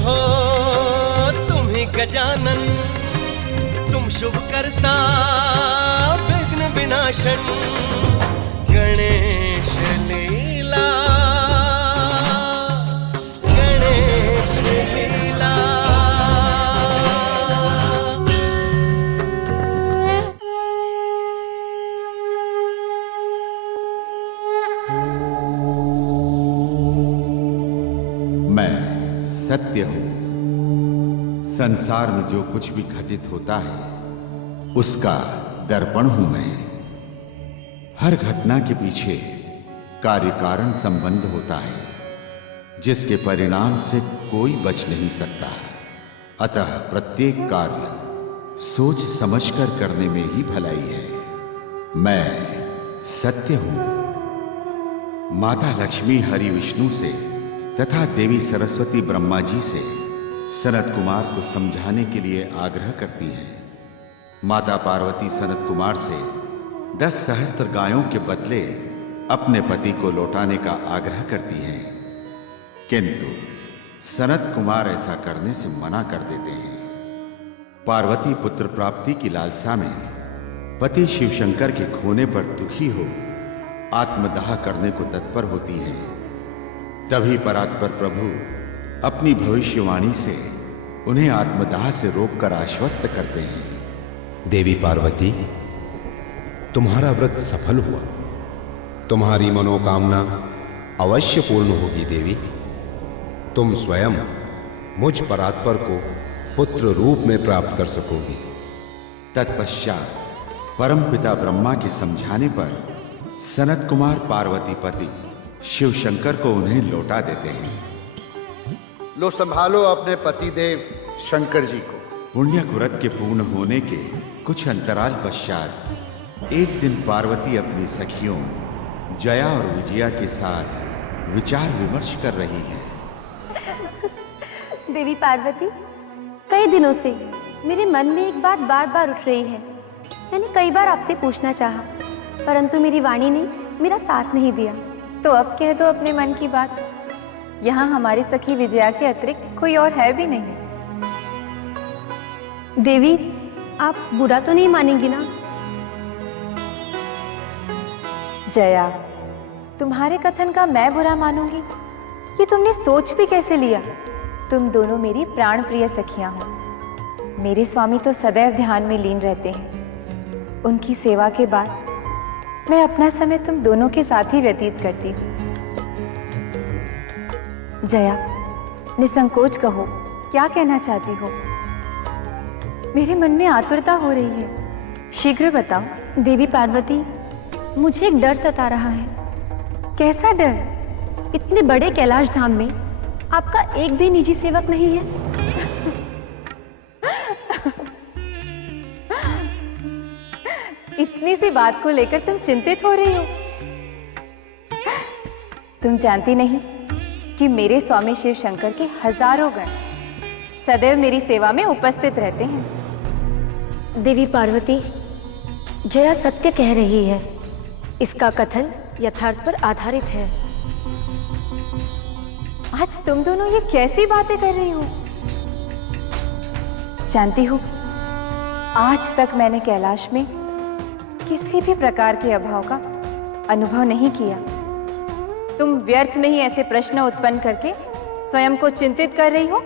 हो तुम ही गजानन, तुम शुभ करता विघ्न विनाशन। गणेश लीला, गणेश लीला। मैं सत्य हूं। संसार में जो कुछ भी घटित होता है उसका दर्पण हूं मैं। हर घटना के पीछे कार्य कारण संबंध होता है जिसके परिणाम से कोई बच नहीं सकता। अतः प्रत्येक कार्य सोच समझकर करने में ही भलाई है। मैं सत्य हूं। माता लक्ष्मी हरि विष्णु से तथा देवी सरस्वती ब्रह्मा जी से सनत कुमार को समझाने के लिए आग्रह करती हैं। माता पार्वती सनत कुमार से 10 सहस्त्र गायों के बदले अपने पति को लौटाने का आग्रह करती हैं, किंतु सनत कुमार ऐसा करने से मना कर देते हैं। पार्वती पुत्र प्राप्ति की लालसा में पति शिवशंकर के खोने पर दुखी हो आत्मदाह करने को तत्पर होती है। तभी परात्पर प्रभु अपनी भविष्यवाणी से उन्हें आत्मदाह से रोककर आश्वस्त करते हैं। देवी पार्वती, तुम्हारा व्रत सफल हुआ। तुम्हारी मनोकामना अवश्य पूर्ण होगी देवी। तुम स्वयं मुझ परात्पर को पुत्र रूप में प्राप्त कर सकोगी। तत्पश्चात परमपिता ब्रह्मा के समझाने पर सनत कुमार पार्वती पति शिव शंकर को उन्हें लौटा देते हैं। लो संभालो अपने पतिदेव शंकर जी को। पुण्य व्रत के पूर्ण होने के कुछ अंतराल पश्चात एक दिन पार्वती अपनी सखियों जया और विजया के साथ विचार विमर्श कर रही है। देवी पार्वती, कई दिनों से मेरे मन में एक बात बार बार उठ रही है। मैंने कई बार आपसे पूछना चाहा, परंतु मेरी वाणी ने मेरा साथ नहीं दिया। तो अब कह दो अपने मन की बात। यहाँ हमारी सखी विजया के अतिरिक्त कोई और है भी नहीं। देवी, आप बुरा तो नहीं मानेंगी ना? जया, तुम्हारे कथन का मैं बुरा मानूंगी? कि तुमने सोच भी कैसे लिया? तुम दोनों मेरी प्राण प्रिय सखियां हो। मेरे स्वामी तो सदैव ध्यान में लीन रहते हैं। उनकी सेवा के बाद मैं अपना समय तुम दोनों के साथ ही व्यतीत करती हूँ। जया, निसंकोच कहो, क्या कहना चाहती हो? मेरे मन में आतुरता हो रही है, शीघ्र बताओ। देवी पार्वती, मुझे एक डर सता रहा है। कैसा डर? इतने बड़े कैलाश धाम में आपका एक भी निजी सेवक नहीं है। इतनी सी बात को लेकर तुम चिंतित हो रही हो? तुम जानती नहीं कि मेरे स्वामी शिव शंकर के हजारों गण सदैव मेरी सेवा में उपस्थित रहते हैं। देवी पार्वती, जया सत्य कह रही है। इसका कथन यथार्थ पर आधारित है। आज तुम दोनों ये कैसी बातें कर रही हो? जानती हो, आज तक मैंने कैलाश में किसी भी प्रकार के अभाव का अनुभव नहीं किया। तुम व्यर्थ में ही ऐसे प्रश्न उत्पन्न करके स्वयं को चिंतित कर रही हो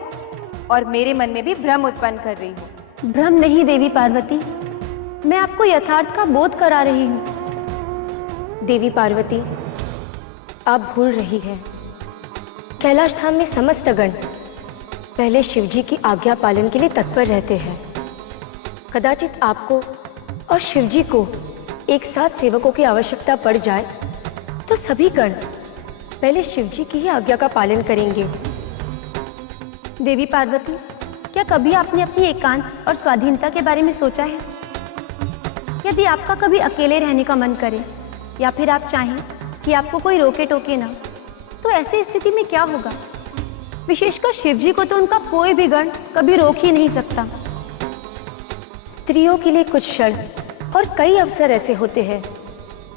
और मेरे मन में भी भ्रम उत्पन्न कर रही हो। भ्रम नहीं देवी पार्वती, मैं आपको यथार्थ का बोध करा रही हूँ। देवी पार्वती, आप भूल रही हैं। कैलाश धाम में समस्त गण पहले शिवजी की आज्ञा पालन के लिए तत्पर रहते हैं। कदाचित आपको और शिवजी को एक साथ सेवकों की आवश्यकता पड़ जाए तो सभी गण पहले शिवजी की ही आज्ञा का पालन करेंगे। देवी पार्वती, क्या कभी आपने अपनी एकांत और स्वाधीनता के बारे में सोचा है? यदि आपका कभी अकेले रहने का मन करे या फिर आप चाहें कि आपको कोई रोके टोके ना, तो ऐसी स्थिति में क्या होगा? विशेषकर शिवजी को तो उनका कोई भी गण कभी रोक ही नहीं सकता। स्त्रियों के लिए कुछ क्षण और कई अवसर ऐसे होते हैं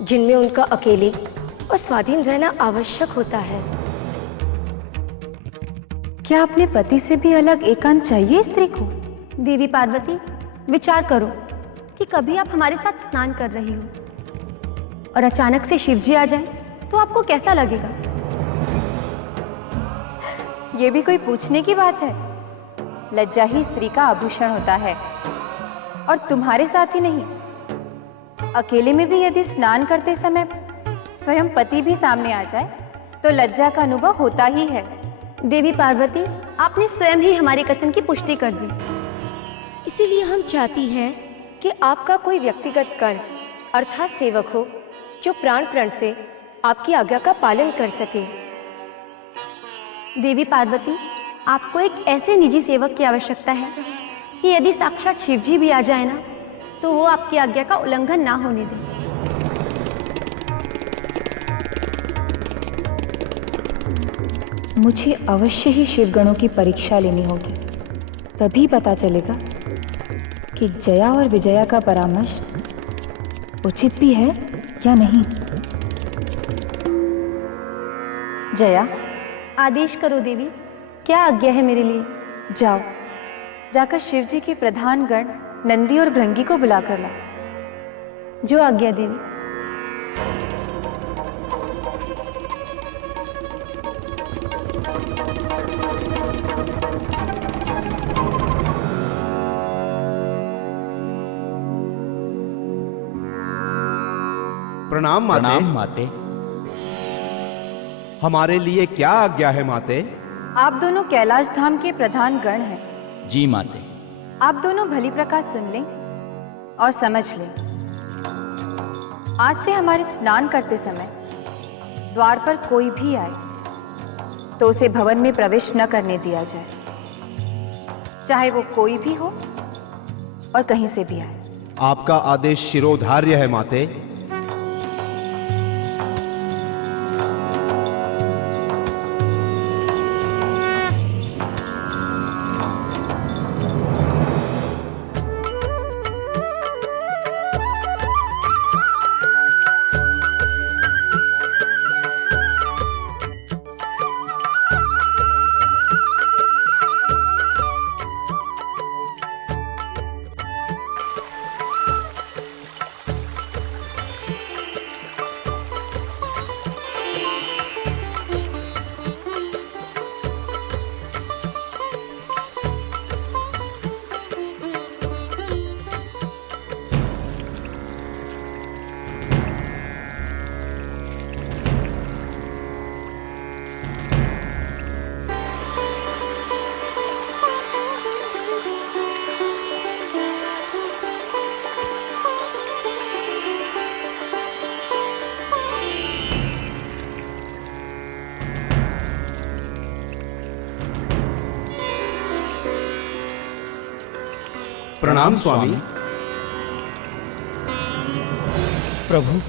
जिनमें उनका अकेले और स्वाधीन रहना आवश्यक होता है। क्या अपने पति से भी अलग एकांत चाहिए स्त्री को? देवी पार्वती, विचार करो कि कभी आप हमारे साथ स्नान कर रही हो और अचानक से शिवजी आ जाए तो आपको कैसा लगेगा? ये भी कोई पूछने की बात है? लज्जा ही स्त्री का आभूषण होता है, और तुम्हारे साथ ही नहीं, अकेले में भी यदि स्नान करते समय स्वयं पति भी सामने आ जाए तो लज्जा का अनुभव होता ही है। देवी पार्वती, आपने स्वयं ही हमारे कथन की पुष्टि कर दी। इसीलिए हम चाहती हैं कि आपका कोई व्यक्तिगत कर्ण अर्थात सेवक हो जो प्राण प्रण से आपकी आज्ञा का पालन कर सके। देवी पार्वती, आपको एक ऐसे निजी सेवक की आवश्यकता है कि यदि साक्षात शिवजी भी आ जाए ना, तो वो आपकी आज्ञा का उल्लंघन ना होने दें। मुझे अवश्य ही शिवगणों की परीक्षा लेनी होगी, तभी पता चलेगा कि जया और विजया का परामर्श उचित भी है या नहीं। जया, आदेश करो देवी, क्या आज्ञा है मेरे लिए? जाओ, जाकर शिवजी के प्रधान गण नंदी और भृंगी को बुलाकर ला। जो आज्ञा देवी। प्रणाम माते। प्रणाम माते। हमारे लिए क्या आज्ञा है माते? आप दोनों कैलाश धाम के प्रधान गण हैं। जी माते। आप दोनों भली प्रकार सुन लें और समझ लें। आज से हमारे स्नान करते समय द्वार पर कोई भी आए तो उसे भवन में प्रवेश न करने दिया जाए, चाहे वो कोई भी हो और कहीं से भी आए। आपका आदेश शिरोधार्य है माते। प्रणाम स्वामी। प्रभु,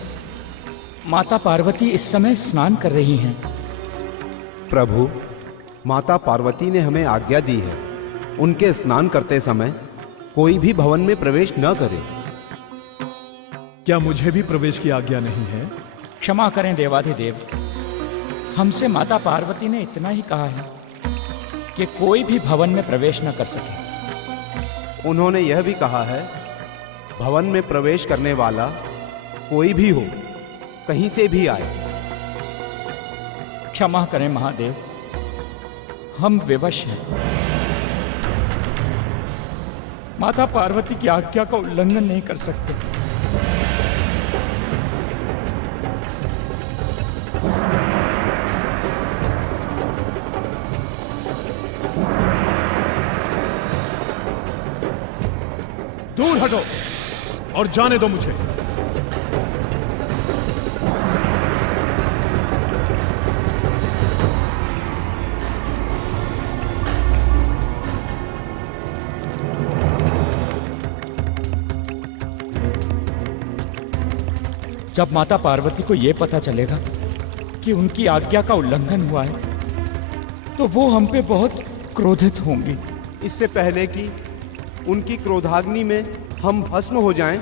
माता पार्वती इस समय स्नान कर रही हैं। प्रभु, माता पार्वती ने हमें आज्ञा दी है, उनके स्नान करते समय कोई भी भवन में प्रवेश न करे। क्या मुझे भी प्रवेश की आज्ञा नहीं है? क्षमा करें देवाधिदेव, हमसे माता पार्वती ने इतना ही कहा है कि कोई भी भवन में प्रवेश न कर सके। उन्होंने यह भी कहा है, भवन में प्रवेश करने वाला कोई भी हो, कहीं से भी आए। क्षमा करें महादेव, हम विवश हैं। माता पार्वती की आज्ञा का उल्लंघन नहीं कर सकते। दूर हटो और जाने दो मुझे। जब माता पार्वती को यह पता चलेगा कि उनकी आज्ञा का उल्लंघन हुआ है, तो वो हम पे बहुत क्रोधित होंगी। इससे पहले कि उनकी क्रोधाग्नि में हम भस्म हो जाएं,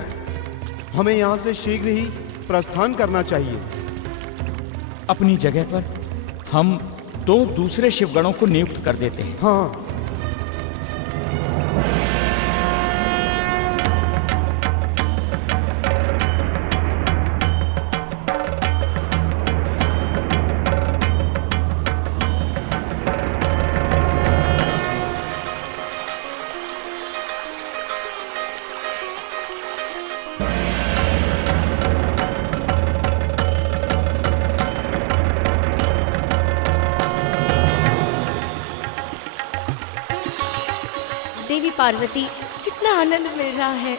हमें यहां से शीघ्र ही प्रस्थान करना चाहिए। अपनी जगह पर हम 2 दूसरे शिवगणों को नियुक्त कर देते हैं। हाँ, देवी पार्वती, कितना आनंद मिल रहा है।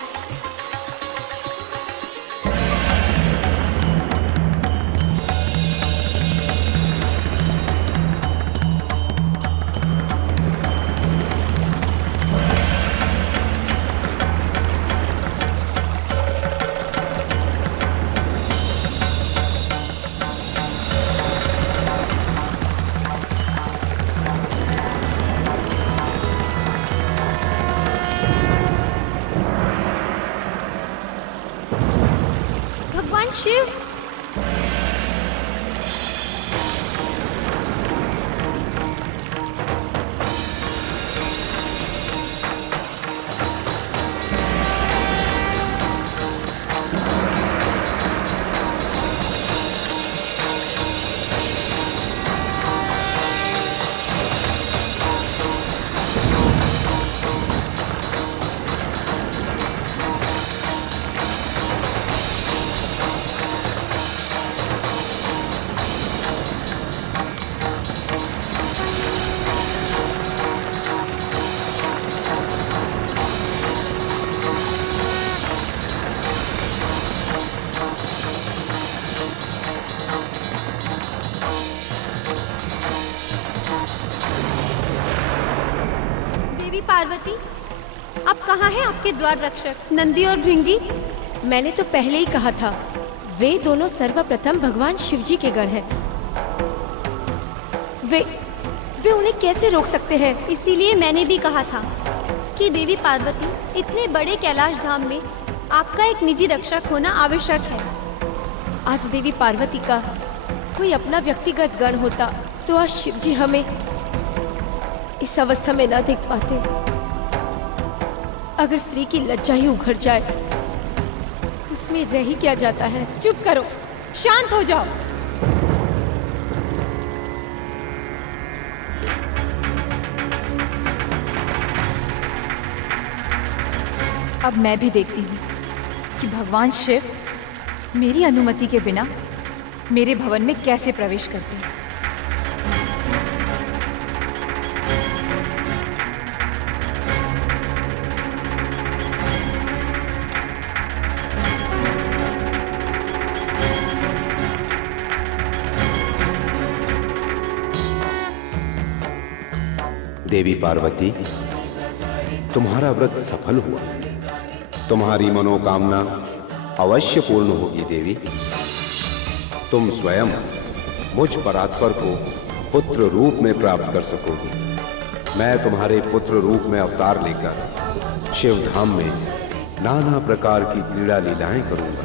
भगवान शिव, देवी पार्वती, अब कहाँ है आपके द्वार रक्षक नंदी और भृंगी? मैंने तो पहले ही कहा था, वे दोनों सर्वप्रथम भगवान शिवजी के गण हैं। वे उन्हें कैसे रोक सकते हैं? इसीलिए मैंने भी कहा था कि देवी पार्वती, इतने बड़े कैलाश धाम में आपका एक निजी रक्षक होना आवश्यक है। आज देवी पार्वती का कोई अपना व्यक्तिगत गण होता तो आज शिवजी हमें इस अवस्था में ना देख पाते। अगर स्त्री की लज्जा ही उघड़ जाए, उसमें रह ही क्या जाता है। चुप करो, शांत हो जाओ। अब मैं भी देखती हूँ कि भगवान शिव मेरी अनुमति के बिना मेरे भवन में कैसे प्रवेश करते हैं। देवी पार्वती, तुम्हारा व्रत सफल हुआ। तुम्हारी मनोकामना अवश्य पूर्ण होगी देवी। तुम स्वयं मुझ परात्पर को पुत्र रूप में प्राप्त कर सकोगी। मैं तुम्हारे पुत्र रूप में अवतार लेकर शिवधाम में नाना प्रकार की क्रीड़ा लीलाएं करूंगा।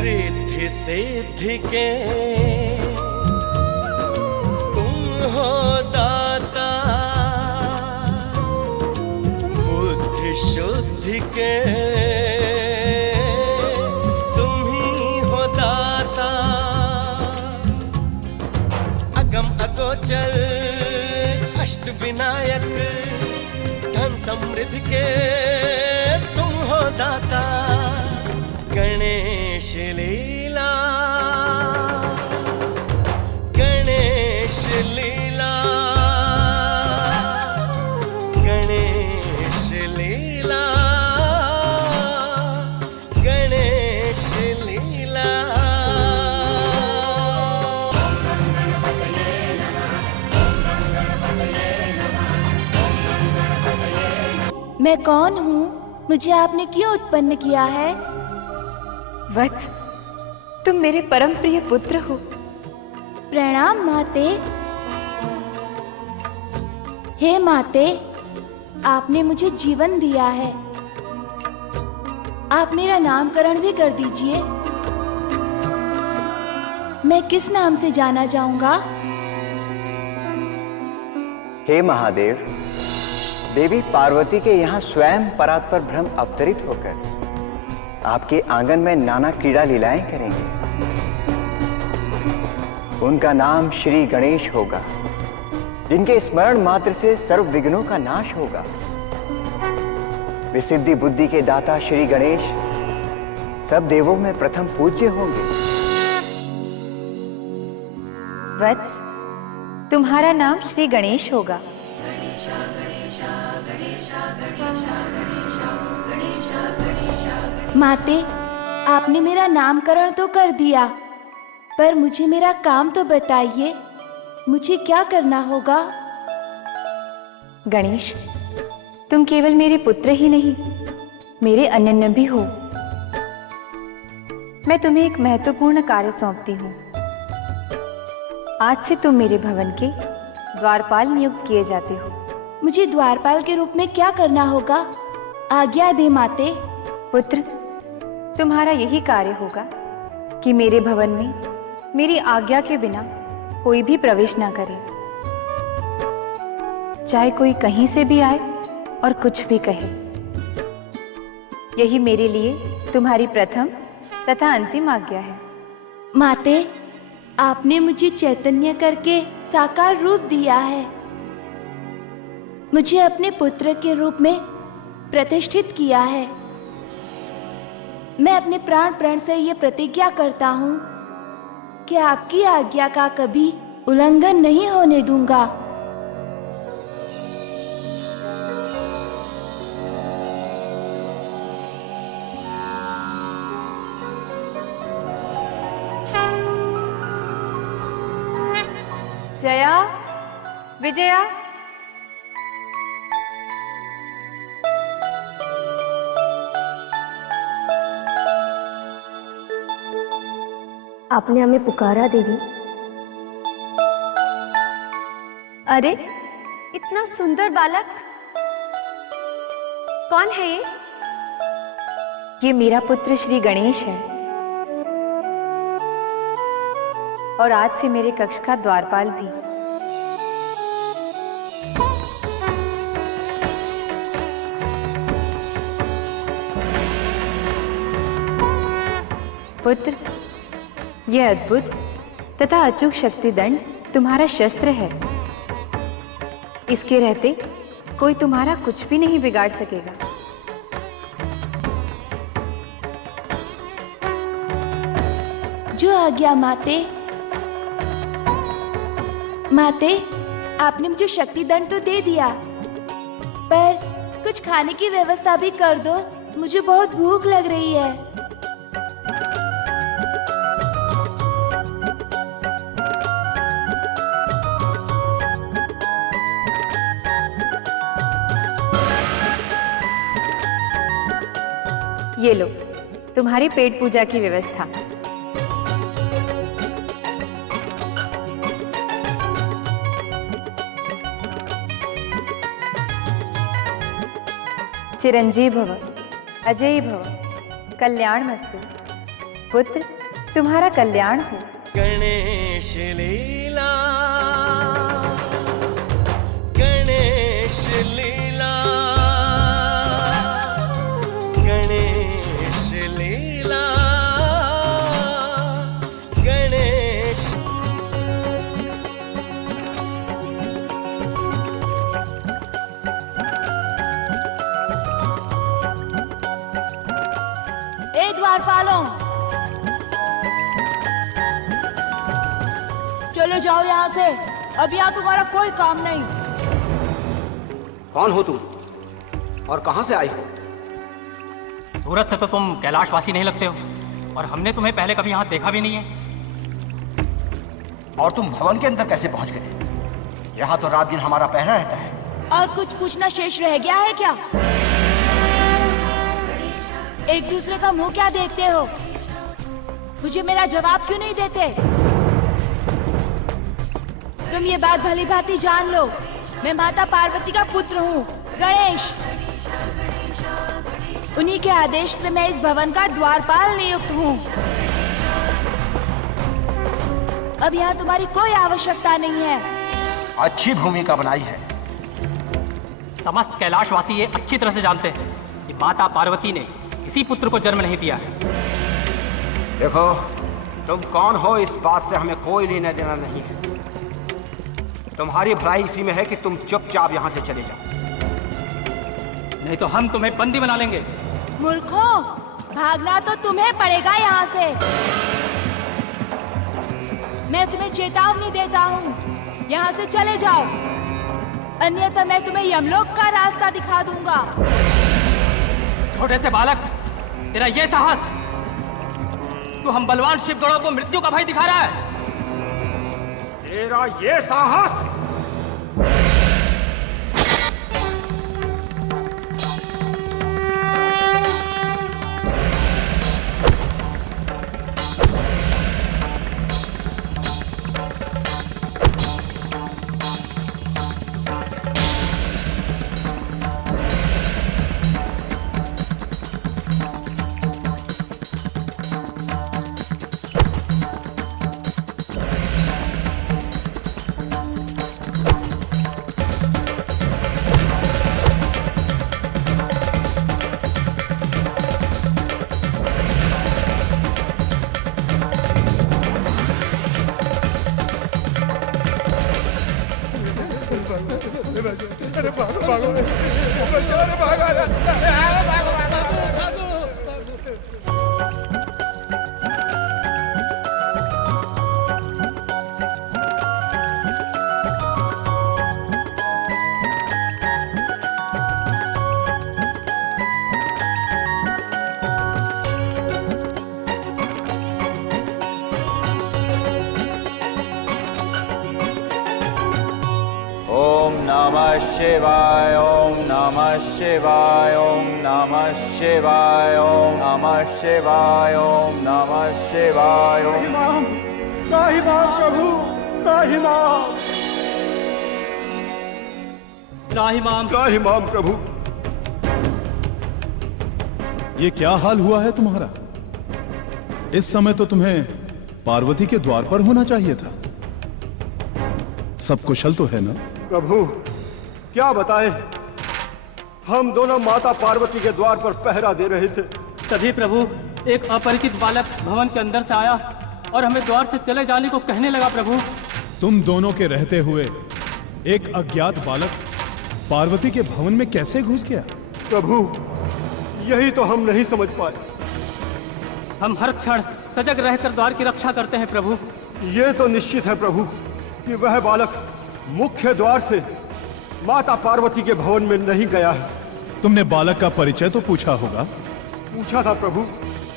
रिद्धि सिद्धि के तुम हो दाता, बुद्धि शुद्धि के तुम ही हो दाता, अगम अगोचर अष्ट विनायक, धन समृद्धि के तुम हो दाता। गणेश लीला, गणेश लीला, गणेश लीला, गणेश लीला। मैं कौन हूँ? मुझे आपने क्यों उत्पन्न किया है? वत्स, तुम मेरे परम प्रिय पुत्र हो। प्रणाम माते। हे माते, आपने मुझे जीवन दिया है। आप मेरा नामकरण भी कर दीजिए। मैं किस नाम से जाना जाऊंगा? हे महादेव, देवी पार्वती के यहाँ स्वयं परात्पर ब्रह्म अवतरित होकर आपके आंगन में नाना क्रीड़ा लीलाएं करेंगे। उनका नाम श्री गणेश होगा, जिनके स्मरण मात्र से सर्व विघ्नों का नाश होगा। विसिद्धि बुद्धि के दाता श्री गणेश सब देवों में प्रथम पूज्य होंगे। वत्स, तुम्हारा नाम श्री गणेश होगा। माते, आपने मेरा नामकरण तो कर दिया, पर मुझे मेरा काम तो बताइए। मुझे क्या करना होगा? गणेश, तुम केवल मेरे पुत्र ही नहीं, मेरे अनन्य भी हो। मैं तुम्हें एक महत्वपूर्ण कार्य सौंपती हूँ। आज से तुम मेरे भवन के द्वारपाल नियुक्त किए जाते हो। मुझे द्वारपाल के रूप में क्या करना होगा? आज्ञा दे माते। पुत्र, तुम्हारा यही कार्य होगा कि मेरे भवन में मेरी आज्ञा के बिना कोई भी प्रवेश ना करे, चाहे कोई कहीं से भी आए और कुछ भी कहे। यही मेरे लिए तुम्हारी प्रथम तथा अंतिम आज्ञा है। माते, आपने मुझे चैतन्य करके साकार रूप दिया है। मुझे अपने पुत्र के रूप में प्रतिष्ठित किया है। मैं अपने प्राण प्रण से ये प्रतिज्ञा करता हूँ कि आपकी आज्ञा का कभी उल्लंघन नहीं होने दूंगा। जया, विजया, आपने हमें पुकारा देवी। अरे, इतना सुंदर बालक कौन है ये? ये मेरा पुत्र श्री गणेश है और आज से मेरे कक्ष का द्वारपाल भी। पुत्र, यह अद्भुत तथा अचूक शक्ति दंड तुम्हारा शस्त्र है। इसके रहते कोई तुम्हारा कुछ भी नहीं बिगाड़ सकेगा। जो आज्ञा माते। माते, आपने मुझे शक्ति दंड तो दे दिया, पर कुछ खाने की व्यवस्था भी कर दो। मुझे बहुत भूख लग रही है। ये लो तुम्हारी पेट पूजा की व्यवस्था। चिरंजीव भव, अजयी भव, कल्याण मस्तु। पुत्र तुम्हारा कल्याण हो। गणेश लीला, गणेश लीला, गणेश लीला, गणेश। ए द्वारपालों, चले जाओ यहाँ से, अब यहाँ तुम्हारा कोई काम नहीं। कौन हो तुम और कहां से आई हो? सूरत से तो तुम कैलाशवासी नहीं लगते हो, और हमने तुम्हें पहले कभी यहाँ देखा भी नहीं है। और तुम भवन के अंदर कैसे पहुंच गए? यहाँ तो रात दिन हमारा पहरा रहता है। और कुछ पूछना शेष रह गया है क्या? एक दूसरे का मुंह क्या देखते हो? मुझे मेरा जवाब क्यों नहीं देते? तुम ये बात भली भांति जान लो, मैं माता पार्वती का पुत्र हूँ, गणेश। उन्हीं के आदेश से मैं इस भवन का द्वारपाल नियुक्त हूँ। अब यहाँ तुम्हारी कोई आवश्यकता नहीं है। अच्छी भूमिका बनाई है। समस्त कैलाशवासी ये अच्छी तरह से जानते हैं कि माता पार्वती ने किसी पुत्र को जन्म नहीं दिया है। देखो, तुम कौन हो इस बात से हमें कोई लेना देना नहीं है। तुम्हारी भलाई इसी में है कि तुम चुपचाप यहाँ से चले जाओ, नहीं तो हम तुम्हें बंदी बना लेंगे। मूर्खों, भागना तो तुम्हें पड़ेगा यहाँ से। मैं तुम्हें चेतावनी देता हूँ, यहाँ से चले जाओ, अन्यथा मैं तुम्हें यमलोक का रास्ता दिखा दूंगा। छोटे से बालक, तेरा ये साहस, तू हम बलवान शिवगणों को मृत्यु का भय दिखा रहा है। तेरा ये साहस शिवाय ओम नमः शिवाय ओम नमः शिवाय ओम नमः शिवाय ओम नमः शिवाय ओम। त्राहि माम प्रभु, त्राहि माम, त्राहि माम, त्राहि माम प्रभु। ये क्या हाल हुआ है तुम्हारा? इस समय तो तुम्हें पार्वती के द्वार पर होना चाहिए था। सब कुशल तो है ना? प्रभु क्या बताएं, हम दोनों माता पार्वती के द्वार पर पहरा दे रहे थे। तभी प्रभु एक अपरिचित बालक भवन के अंदर से आया और हमें द्वार से चले जाने को कहने लगा। प्रभु, तुम दोनों के रहते हुए एक अज्ञात बालक पार्वती के भवन में कैसे घुस गया? प्रभु यही तो हम नहीं समझ पाए। हम हर क्षण सजग रहकर द्वार की रक्षा करते हैं प्रभु। ये तो निश्चित है प्रभु कि वह बालक मुख्य द्वार से माता पार्वती के भवन में नहीं गया है। तुमने बालक का परिचय तो पूछा होगा? पूछा था प्रभु।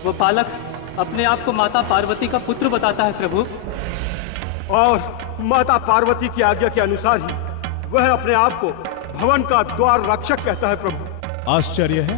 वो बालक अपने आप को माता पार्वती का पुत्र बताता है प्रभु। और माता पार्वती की आज्ञा के अनुसार ही वह अपने आप को भवन का द्वार रक्षक कहता है प्रभु। आश्चर्य है,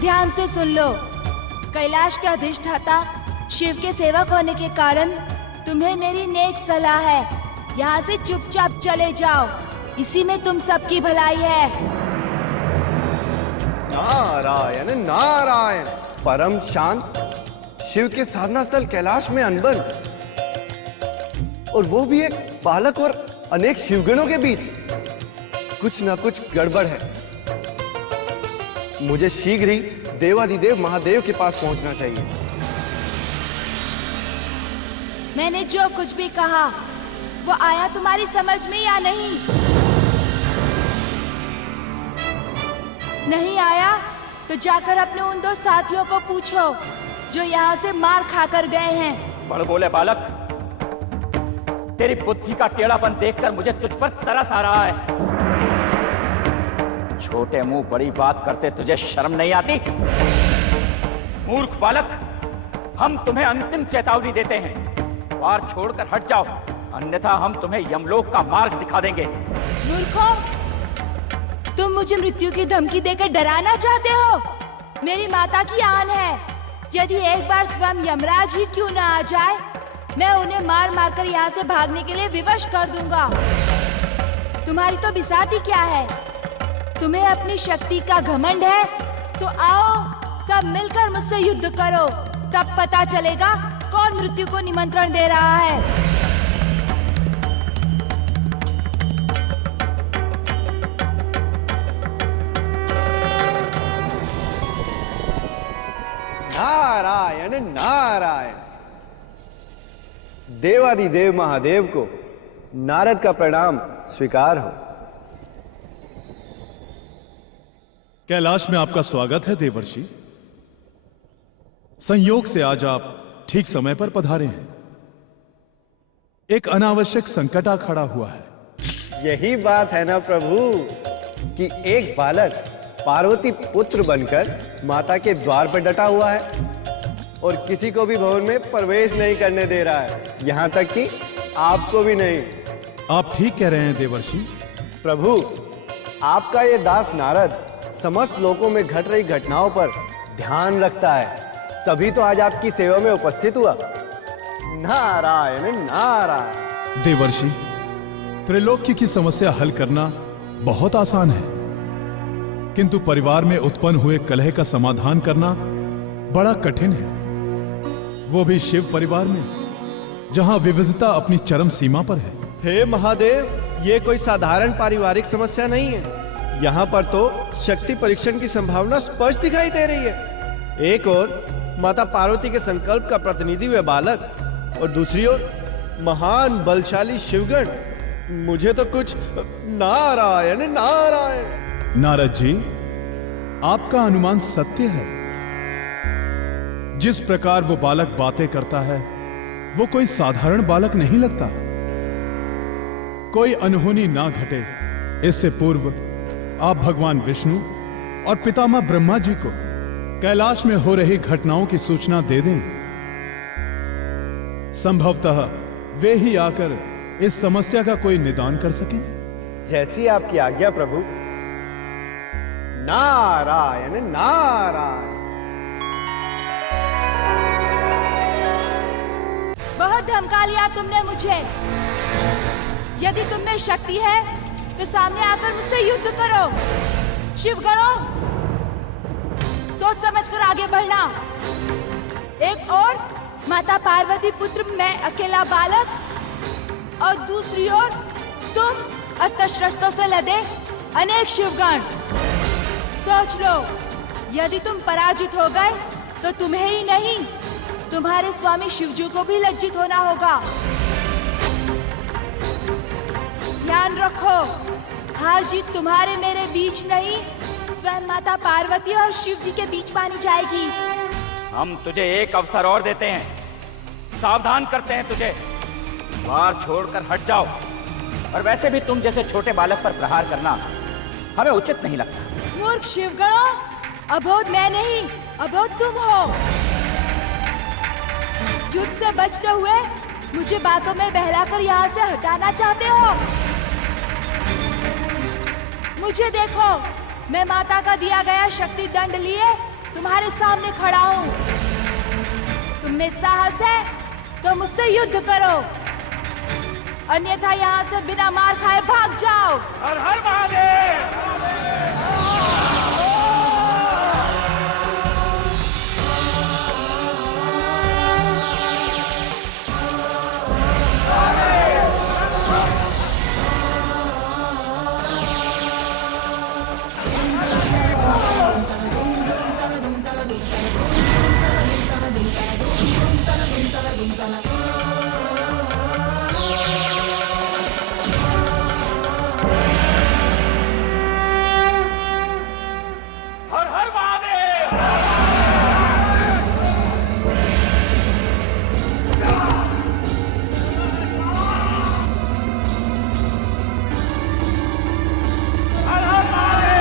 ध्यान से सुन लो। कैलाश के अधिष्ठाता शिव के सेवक होने के कारण तुम्हें मेरी नेक सलाह है, यहाँ से चुपचाप चले जाओ, इसी में तुम सबकी भलाई है। नारायण नारायण। परम शांत शिव के साधना स्थल कैलाश में अनबन, और वो भी एक बालक और अनेक शिवगणों के बीच। कुछ ना कुछ गड़बड़ है। मुझे शीघ्र ही देवाधिदेव महादेव के पास पहुंचना चाहिए। मैंने जो कुछ भी कहा वो आया तुम्हारी समझ में या नहीं? नहीं आया तो जाकर अपने उन दो साथियों को पूछो जो यहाँ से मार खाकर गए हैं। बड़ बोले बालक, तेरी बुद्धि का टेढ़ापन देखकर मुझे तुझ पर तरस आ रहा है। छोटे मुंह बड़ी बात करते तुझे शर्म नहीं आती? मूर्ख बालक, हम तुम्हें अंतिम चेतावनी देते हैं, द्वार छोड़कर हट जाओ, अन्यथा हम तुम्हें यमलोक का मार्ग दिखा देंगे। मूर्खों, तुम मुझे मृत्यु की धमकी देकर डराना चाहते हो? मेरी माता की आन है, यदि एक बार स्वयं यमराज ही क्यों ना आ जाए, मैं उन्हें मार मार कर यहाँ से भागने के लिए विवश कर दूंगा। तुम्हारी तो बिसाती क्या है? तुम्हें अपनी शक्ति का घमंड है तो आओ सब मिलकर मुझसे युद्ध करो, तब पता चलेगा कौन मृत्यु को निमंत्रण दे रहा है। नारायण नारायण। देवाधिदेव महादेव को नारद का प्रणाम स्वीकार हो। कैलाश में आपका स्वागत है देवर्षि। संयोग से आज आप ठीक समय पर पधारे हैं। एक अनावश्यक संकट आ खड़ा हुआ है। यही बात है ना प्रभु कि एक बालक पार्वती पुत्र बनकर माता के द्वार पर डटा हुआ है और किसी को भी भवन में प्रवेश नहीं करने दे रहा है, यहाँ तक कि आपको भी नहीं। आप ठीक कह रहे हैं देवर्षि। प्रभु, आपका ये दास नारद समस्त लोकों में घट रही घटनाओं पर ध्यान रखता है, तभी तो आज आपकी सेवा में उपस्थित हुआ। नारायण नारायण। देवर्षि, त्रिलोक्य की समस्या हल करना बहुत आसान है, किंतु परिवार में उत्पन्न हुए कलह का समाधान करना बड़ा कठिन है, वो भी शिव परिवार में, जहां विविधता अपनी चरम सीमा पर है। हे महादेव, ये कोई साधारण पारिवारिक समस्या नहीं है। यहाँ पर तो शक्ति परीक्षण की संभावना स्पष्ट दिखाई दे रही है। एक ओर माता पार्वती के संकल्प का प्रतिनिधि हुए बालक और दूसरी ओर महान बलशाली शिवगण। मुझे तो कुछ नारायण नारायण। नारद जी, आपका अनुमान सत्य है। जिस प्रकार वो बालक बातें करता है वो कोई साधारण बालक नहीं लगता। कोई अनहोनी ना घटे इससे पूर्व आप भगवान विष्णु और पितामह ब्रह्मा जी को कैलाश में हो रही घटनाओं की सूचना दे दें। संभवतः वे ही आकर इस समस्या का कोई निदान कर सकें। जैसी आपकी आज्ञा प्रभु। नारायण नारायण। बहुत धमका लिया तुमने मुझे। यदि तुम में शक्ति है तो सामने आकर मुझसे युद्ध करो। शिवगणों, सोच समझकर आगे बढ़ना। एक और माता पार्वती पुत्र मैं अकेला बालक और दूसरी ओर तुम अस्त्र शस्त्रों से लदे अनेक शिवगण। सोच लो, यदि तुम पराजित हो गए तो तुम्हें ही नहीं, तुम्हारे स्वामी शिवजी को भी लज्जित होना होगा। ध्यान रखो, हार जीत तुम्हारे मेरे बीच नहीं, स्वयं माता पार्वती और शिव जी के बीच मानी जाएगी। हम तुझे एक अवसर और देते हैं, सावधान करते हैं तुझे। द्वार छोड़कर हट जाओ, और वैसे भी तुम जैसे छोटे बालक पर प्रहार करना हमें उचित नहीं लगता। मूर्ख शिवगणों, अबोध मैं नहीं, अबोध तुम हो। युद्ध से बचते हुए मुझे बातों में बहलाकर यहाँ से हटाना चाहते हो। मुझे देखो, मैं माता का दिया गया शक्ति दंड लिए तुम्हारे सामने खड़ा हूँ। तुम में साहस है तो मुझसे युद्ध करो, अन्यथा यहाँ से बिना मार खाए भाग जाओ। हर हर महादेव। हर हर महादेव। हर हर महादेव।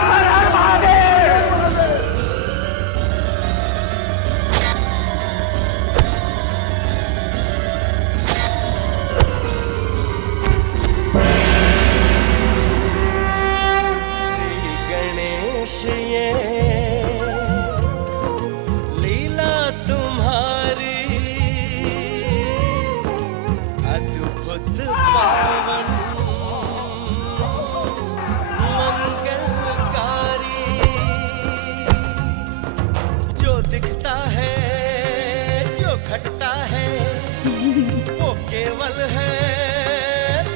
हर हर महादेव। श्री गणेश ये लीला तुम्हारी अद्भुत पावन मंगलकारी, जो दिखता है जो घटता है वो केवल है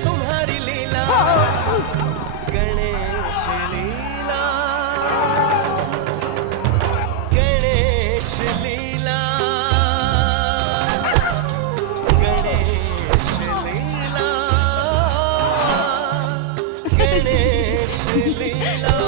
तुम्हारी लीला। गणेश लीला, गणेश लीला, गणेश लीला, गणेश लीला।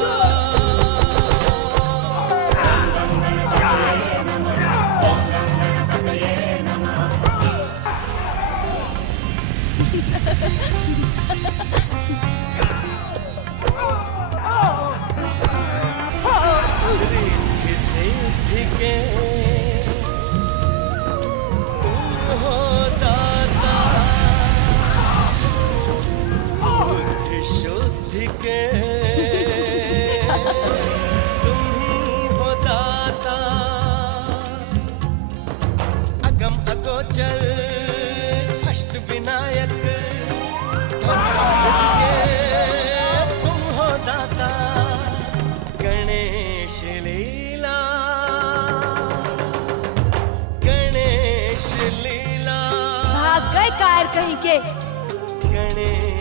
रिद्धि सिद्धि के तुम हो दाता, बुद्धि शुद्धि के तुम ही हो दाता, अगम अगोचर अष्ट विनायक हम सब के तुम हो दाता। गणेश लीला, गणेश लीला, भाग गए कायर कहीं के। गणेश